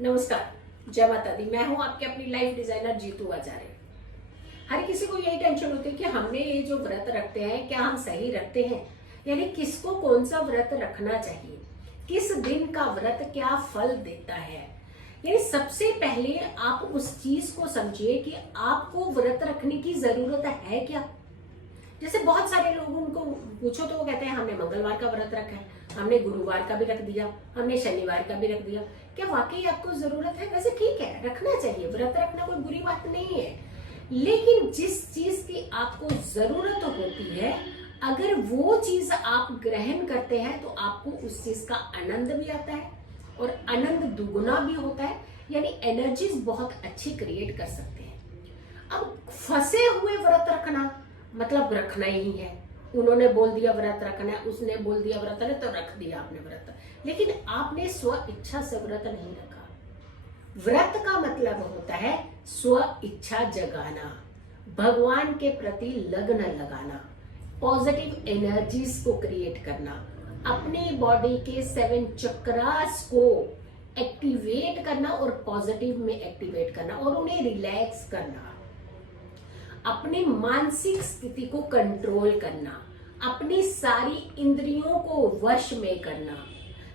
नमस्कार, जय माता दी। मैं हूं आपके अपनी लाइफ डिजाइनर जीतू आचार्य। हर किसी को यही टेंशन होती है कि हमने ये जो व्रत रखते हैं क्या हम सही रखते हैं, यानी किसको कौन सा व्रत रखना चाहिए, किस दिन का व्रत क्या फल देता है। यानी सबसे पहले आप उस चीज को समझिए कि आपको व्रत रखने की जरूरत है क्या। जैसे बहुत सारे लोग, उनको पूछो तो वो कहते हैं हमने मंगलवार का व्रत रखा है, हमने गुरुवार का भी रख दिया, हमने शनिवार का भी रख दिया। क्या वाकई आपको जरूरत है? वैसे ठीक है, रखना चाहिए, व्रत रखना कोई बुरी बात नहीं है। लेकिन जिस चीज की आपको जरूरत होती है, अगर वो चीज आप ग्रहण करते हैं तो आपको उस चीज का आनंद भी आता है और आनंद दुगुना भी होता है, यानी एनर्जीज बहुत अच्छी क्रिएट कर सकते हैं। अब फंसे हुए व्रत रखना मतलब रखना ही है। उन्होंने बोल दिया व्रत रखना है, उसने बोल दिया व्रत है तो रख दिया आपने व्रत, लेकिन आपने स्व इच्छा से व्रत नहीं रखा। व्रत का मतलब होता है स्व इच्छा जगाना, भगवान के प्रति लगन लगाना, पॉजिटिव एनर्जीज को क्रिएट करना, अपनी बॉडी के 7 चक्रास को एक्टिवेट करना और पॉजिटिव में एक्टिवेट करना और उन्हें रिलैक्स करना, अपनी मानसिक स्थिति को कंट्रोल करना, अपनी सारी इंद्रियों को वश में करना,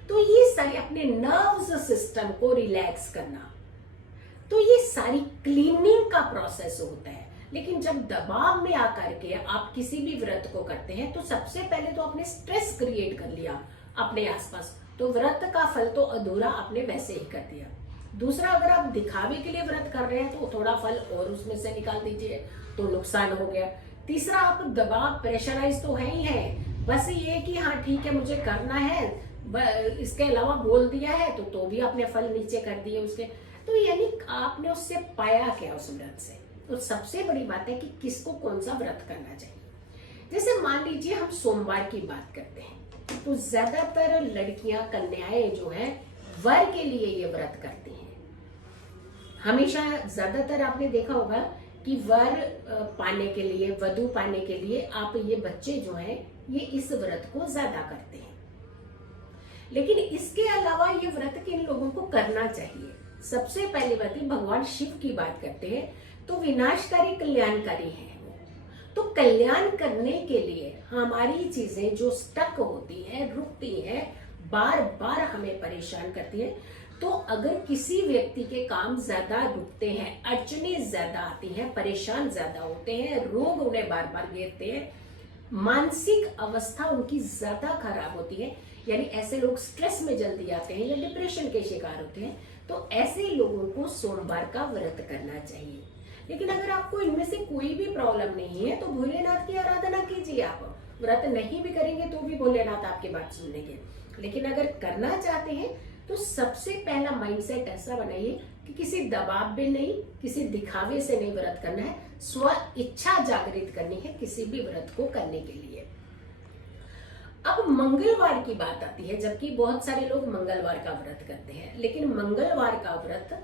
तो ये सारी अपने नर्व्स सिस्टम को रिलैक्स करना, तो ये सारी क्लीनिंग का प्रोसेस होता है। लेकिन जब दबाव में आकर के आप किसी भी व्रत को करते हैं तो सबसे पहले तो आपने स्ट्रेस क्रिएट कर लिया अपने आसपास, तो व्रत का फल तो अधूरा आपने वैसे ही कर दिया। दूसरा, अगर आप दिखावे के लिए व्रत कर रहे हैं तो थोड़ा फल और उसमें से निकाल दीजिए तो नुकसान हो गया। तीसरा, आप दबाव प्रेशराइज तो है ही है, बस ये कि हाँ ठीक है मुझे करना है, इसके अलावा बोल दिया है तो भी आपने फल नीचे कर दिए उसके, तो यानी आपने उससे पाया क्या उस व्रत से। तो सबसे बड़ी बात है कि किसको कौन सा व्रत करना चाहिए। जैसे मान लीजिए हम सोमवार की बात करते हैं तो ज्यादातर लड़कियां, कन्याएं जो है वर के लिए ये व्रत करती हैं। हमेशा ज्यादातर आपने देखा होगा कि वर पाने के लिए, वधु पाने के लिए आप ये बच्चे जो हैं ये इस व्रत को ज्यादा करते हैं। लेकिन इसके अलावा ये व्रत किन लोगों को करना चाहिए? सबसे पहली बात है, भगवान शिव की बात करते हैं तो विनाशकारी कल्याणकारी है वो। तो कल्याण करने के लिए हमारी चीजें जो स्टक होती हैं, रुकती हैं, बार बार हमें परेशान करती है, तो अगर किसी व्यक्ति के काम ज्यादा रुकते हैं, अड़चनें ज्यादा आती हैं, परेशान ज्यादा होते हैं, रोग उन्हें बार बार घेरते हैं, मानसिक अवस्था उनकी ज्यादा खराब होती है, यानी ऐसे लोग स्ट्रेस में जल्दी आते हैं या डिप्रेशन के शिकार होते हैं, तो ऐसे लोगों को सोमवार का व्रत करना चाहिए। लेकिन अगर आपको इनमें से कोई भी प्रॉब्लम नहीं है तो भोलेनाथ की आराधना कीजिए। आप व्रत नहीं भी करेंगे तो भी भोलेनाथ आपकी बात सुन लेंगे। लेकिन अगर करना चाहते हैं तो सबसे पहला माइंडसेट ऐसा बनाइए कि किसी दबाव में नहीं, किसी दिखावे से नहीं व्रत करना है, स्व इच्छा जागृत करनी है किसी भी व्रत को करने के लिए। अब मंगलवार की बात आती है, जबकि बहुत सारे लोग मंगलवार का व्रत करते हैं, लेकिन मंगलवार का व्रत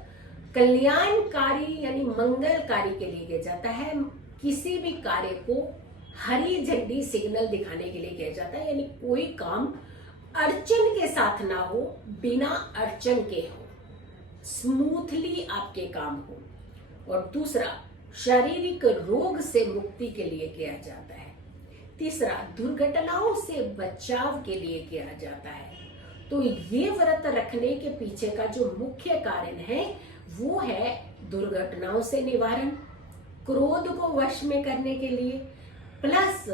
कल्याणकारी यानी मंगलकारी के लिए किया जाता है। किसी भी कार्य को हरी झंडी सिग्नल दिखाने के लिए किया जाता है, यानी कोई काम अड़चन के साथ ना हो, बिना अड़चन के हो, स्मूथली आपके काम हो। और दूसरा, शारीरिक रोग से मुक्ति के लिए किया जाता है। तीसरा, दुर्घटनाओं से बचाव के लिए किया जाता है। तो ये व्रत रखने के पीछे का जो मुख्य कारण है वो है दुर्घटनाओं से निवारण, क्रोध को वश में करने के लिए, प्लस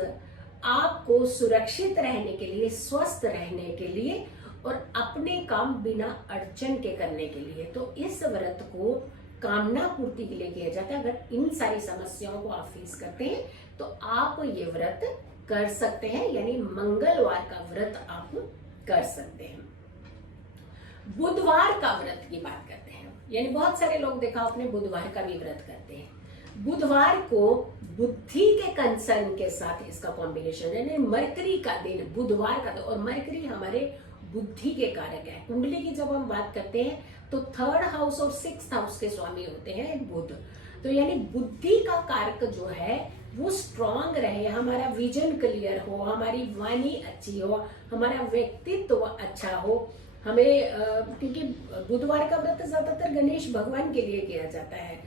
आपको सुरक्षित रहने के लिए, स्वस्थ रहने के लिए और अपने काम बिना अड़चन के करने के लिए। तो इस व्रत को कामना पूर्ति के लिए किया जाता है। अगर इन सारी समस्याओं को आप फेस करते हैं तो आप ये व्रत कर सकते हैं, यानी मंगलवार का व्रत आप कर सकते हैं। बुधवार का व्रत की बात करते हैं, यानी बहुत सारे लोग देखा आपने बुधवार का भी व्रत करते हैं। बुधवार को बुद्धि के कंसर्न के साथ इसका कॉम्बिनेशन है, मरकरी का दिन बुधवार का, और मरकरी हमारे बुद्धि के कारक है। कुंडली की जब हम बात करते हैं तो 3rd हाउस और 6th हाउस के स्वामी होते हैं बुध, तो यानी बुद्धि का कारक जो है वो स्ट्रांग रहे, हमारा विजन क्लियर हो, हमारी वाणी अच्छी हो, हमारा व्यक्तित्व अच्छा हो, हमें क्योंकि बुधवार का व्रत ज्यादातर गणेश भगवान के लिए किया जाता है,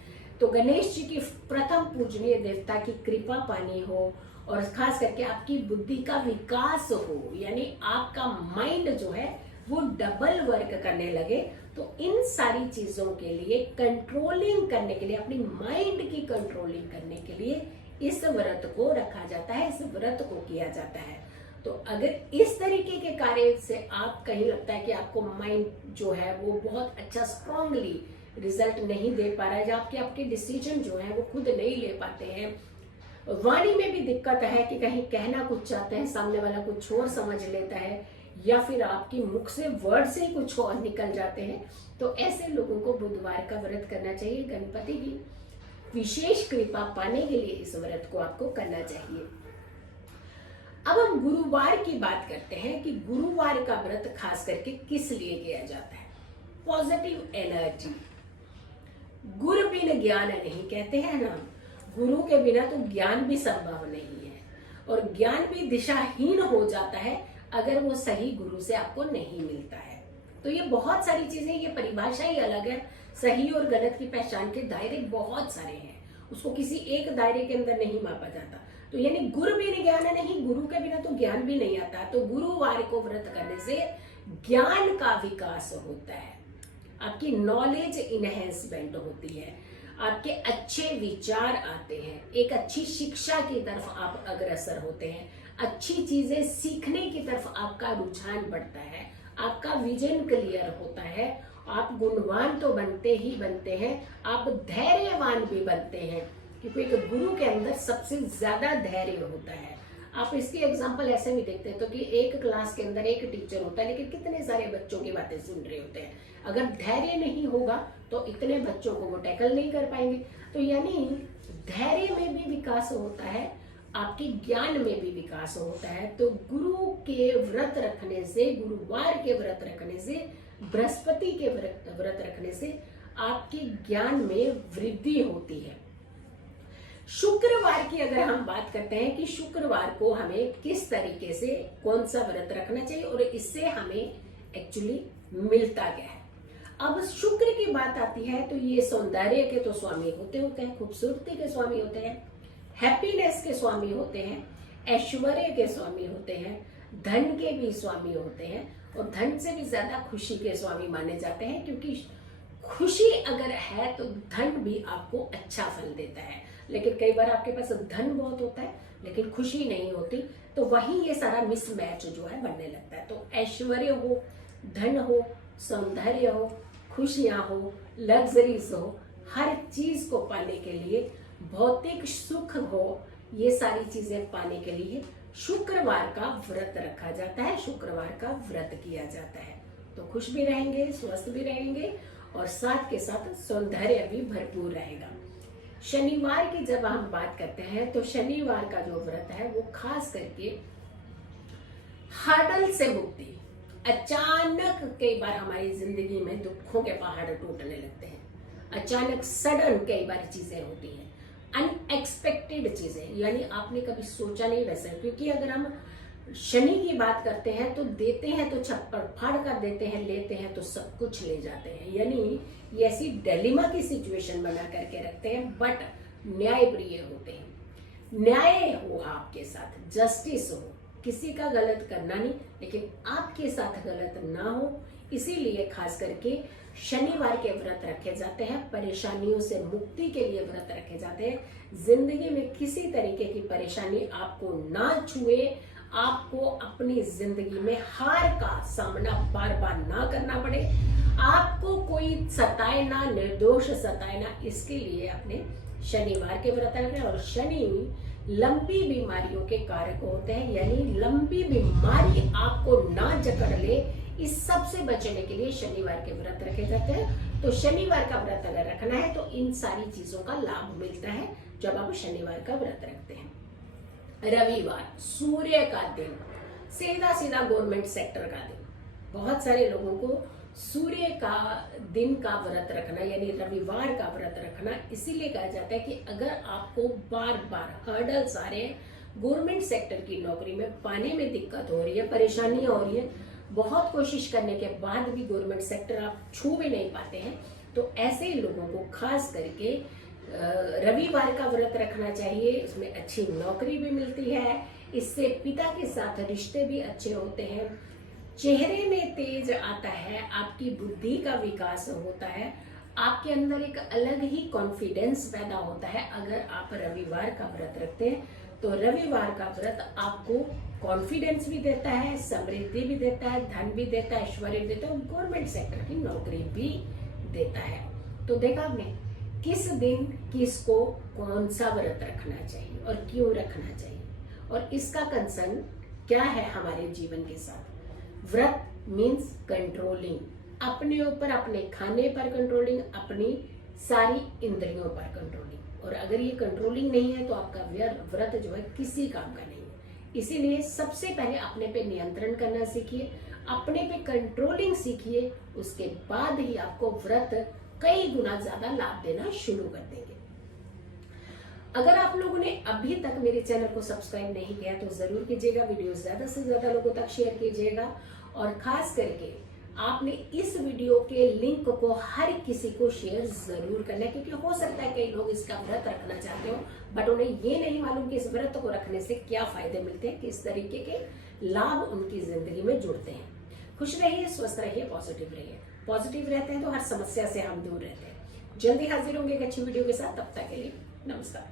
तो गणेश जी की प्रथम पूजनीय देवता की कृपा पानी हो और खास करके आपकी बुद्धि का विकास हो, यानी आपका माइंड जो है वो डबल वर्क करने लगे, तो इन सारी चीजों के लिए कंट्रोलिंग करने के लिए, अपनी माइंड की कंट्रोलिंग करने के लिए इस व्रत को रखा जाता है, इस व्रत को किया जाता है। तो अगर इस तरीके के कार्य से आप कहीं लगता है कि आपको माइंड जो है वो बहुत अच्छा स्ट्रांगली रिजल्ट नहीं दे पा रहा है, जबकि आपके डिसीजन जो है वो खुद नहीं ले पाते हैं, वाणी में भी दिक्कत है कि कहीं कहना कुछ चाहते हैं, सामने वाला कुछ और समझ लेता है, या फिर आपकी मुख से वर्ड से ही कुछ और निकल जाते हैं, तो ऐसे लोगों को बुधवार का व्रत करना चाहिए। गणपति की विशेष कृपा पाने के लिए इस व्रत को आपको करना चाहिए। अब हम गुरुवार की बात करते हैं कि गुरुवार का व्रत खास करके किस लिए किया जाता है। पॉजिटिव एनर्जी, गुरु बिन ज्ञान नहीं कहते हैं ना, गुरु के बिना तो ज्ञान भी संभव नहीं है, और ज्ञान भी दिशाहीन हो जाता है अगर वो सही गुरु से आपको नहीं मिलता है। तो ये बहुत सारी चीजें, ये परिभाषा ही अलग है, सही और गलत की पहचान के दायरे बहुत सारे हैं, उसको किसी एक दायरे के अंदर नहीं मापा जाता। तो यानी गुरु बिन ज्ञान नहीं, गुरु के बिना तो ज्ञान भी नहीं आता। तो गुरुवार को व्रत करने से ज्ञान का विकास होता है, आपकी नॉलेज इनहेंसमेंट होती है, आपके अच्छे विचार आते हैं, एक अच्छी शिक्षा की तरफ आप अग्रसर होते हैं, अच्छी चीजें सीखने की तरफ आपका रुझान बढ़ता है, आपका विजन क्लियर होता है, आप गुणवान तो बनते ही बनते हैं, आप धैर्यवान भी बनते हैं, क्योंकि एक गुरु के अंदर सबसे ज्यादा धैर्य होता है। आप इसकी एग्जांपल ऐसे भी देखते हैं तो कि एक क्लास के अंदर एक टीचर होता है, लेकिन कितने सारे बच्चों की बातें सुन रहे होते हैं। अगर धैर्य नहीं होगा तो इतने बच्चों को वो टैकल नहीं कर पाएंगे। तो यानी धैर्य में भी विकास होता है, आपके ज्ञान में भी विकास होता है। तो गुरु के व्रत रखने से, गुरुवार के व्रत रखने से, बृहस्पति के व्रत रखने से आपके ज्ञान में वृद्धि होती है। शुक्रवार की अगर हम बात करते हैं कि शुक्रवार को हमें किस तरीके से कौन सा व्रत रखना चाहिए और इससे हमें एक्चुअली मिलता क्या है। अब शुक्र की बात आती है तो ये सौंदर्य के तो स्वामी होते हैं, खूबसूरती के स्वामी होते हैं, हैप्पीनेस के स्वामी होते हैं, ऐश्वर्य के स्वामी होते हैं, धन के भी स्वामी होते हैं, और धन से भी ज्यादा खुशी के स्वामी माने जाते हैं, क्योंकि खुशी अगर है तो धन भी आपको अच्छा फल देता है। लेकिन कई बार आपके पास धन बहुत होता है लेकिन खुशी नहीं होती, तो वही ये सारा मिसमैच जो है बनने लगता है। तो ऐश्वर्य हो, धन हो, सौंदर्य हो, खुशियां हो, लग्जरीज हो, हर चीज को पाने के लिए, भौतिक सुख हो, ये सारी चीजें पाने के लिए शुक्रवार का व्रत रखा जाता है, शुक्रवार का व्रत किया जाता है। तो खुश भी रहेंगे, स्वस्थ भी रहेंगे, और साथ के साथ सौंदर्य भी भरपूर रहेगा। शनिवार की जब हम बात करते हैं तो शनिवार का जो व्रत है वो खास करके हर्डल से मुक्ति, अचानक कई बार हमारी जिंदगी में दुखों के पहाड़ टूटने लगते हैं, अचानक सडन कई बार चीजें होती हैं, अनएक्सपेक्टेड चीजें, यानी आपने कभी सोचा नहीं वैसे। क्योंकि अगर हम शनि की बात करते हैं तो देते हैं तो छप्पर फाड़ कर देते हैं, लेते हैं तो सब कुछ ले जाते हैं, यानी ये ऐसी डिलेमा की सिचुएशन बना करके रखते हैं। बट न्याय प्रिय होते हैं, न्याय हो आपके साथ, जस्टिस हो, किसी का गलत करना नहीं लेकिन आपके साथ गलत ना हो, इसीलिए खास करके शनिवार के व्रत रखे जाते हैं। परेशानियों से मुक्ति के लिए व्रत रखे जाते हैं, जिंदगी में किसी तरीके की परेशानी आपको ना छुए, आपको अपनी जिंदगी में हार का सामना बार बार ना करना पड़े, आपको कोई सताए ना, निर्दोष सताए ना, इसके लिए अपने शनिवार के व्रत रखें। और शनि लंबी बीमारियों के कारक होते हैं, यानी लंबी बीमारी आपको ना जकड़ ले, इस सब से बचने के लिए शनिवार के व्रत रखे जाते हैं। तो शनिवार का व्रत अगर रखना है तो इन सारी चीजों का लाभ मिलता है जब आप शनिवार का व्रत रखते हैं। रविवार, सूर्य का दिन, सीधा सीधा गवर्नमेंट सेक्टर का दिन। बहुत सारे लोगों को सूर्य का दिन का व्रत रखना यानी रविवार का व्रत रखना इसीलिए कहा जाता है कि अगर आपको बार बार हर्डल्स आ रहे हैं, गवर्नमेंट सेक्टर की नौकरी में पाने में दिक्कत हो रही है, परेशानियां हो रही है, बहुत कोशिश करने के बाद भी गवर्नमेंट सेक्टर आप छू भी नहीं पाते हैं, तो ऐसे लोगों को खास करके रविवार का व्रत रखना चाहिए। इसमें अच्छी नौकरी भी मिलती है, इससे पिता के साथ रिश्ते भी अच्छे होते हैं, चेहरे में तेज आता है, आपकी बुद्धि का विकास होता है, आपके अंदर एक अलग ही कॉन्फिडेंस पैदा होता है। अगर आप रविवार का व्रत रखते हैं तो रविवार का व्रत आपको कॉन्फिडेंस भी देता है, समृद्धि भी देता है, धन भी देता है, ऐश्वर्य देता है, गवर्नमेंट सेक्टर की नौकरी भी देता है। तो देखा आपने किस दिन किसको कौन सा व्रत रखना चाहिए और क्यों रखना चाहिए, और इसका कंसर्न क्या है हमारे जीवन के साथ। व्रत मीन्स कंट्रोलिंग, अपने ऊपर, अपने खाने पर कंट्रोलिंग, अपनी सारी इंद्रियों पर कंट्रोलिंग। और अगर ये कंट्रोलिंग नहीं है तो आपका व्रत जो है किसी काम का नहीं है। इसीलिए सबसे पहले अपने पे नियंत्रण करना सीखिए, अपने पे कंट्रोलिंग सीखिए, उसके बाद ही आपको व्रत कई गुना ज्यादा लाभ देना शुरू कर देंगे। अगर आप लोगों ने अभी तक मेरे चैनल को सब्सक्राइब नहीं किया तो जरूर कीजिएगा, वीडियो ज्यादा से ज्यादा लोगों तक शेयर कीजिएगा, और खास करके आपने इस वीडियो के लिंक को हर किसी को शेयर जरूर करना है, क्योंकि हो सकता है कई लोग इसका व्रत रखना चाहते हो बट उन्हें ये नहीं मालूम कि इस व्रत को रखने से क्या फायदे मिलते हैं, किस तरीके के लाभ उनकी जिंदगी में जुड़ते हैं। खुश रहिए, स्वस्थ रहिए, पॉजिटिव रहिए। पॉजिटिव रहते हैं तो हर समस्या से हम दूर रहते हैं। जल्दी हाजिर होंगे एक अच्छी वीडियो के साथ, तब तक के लिए नमस्कार।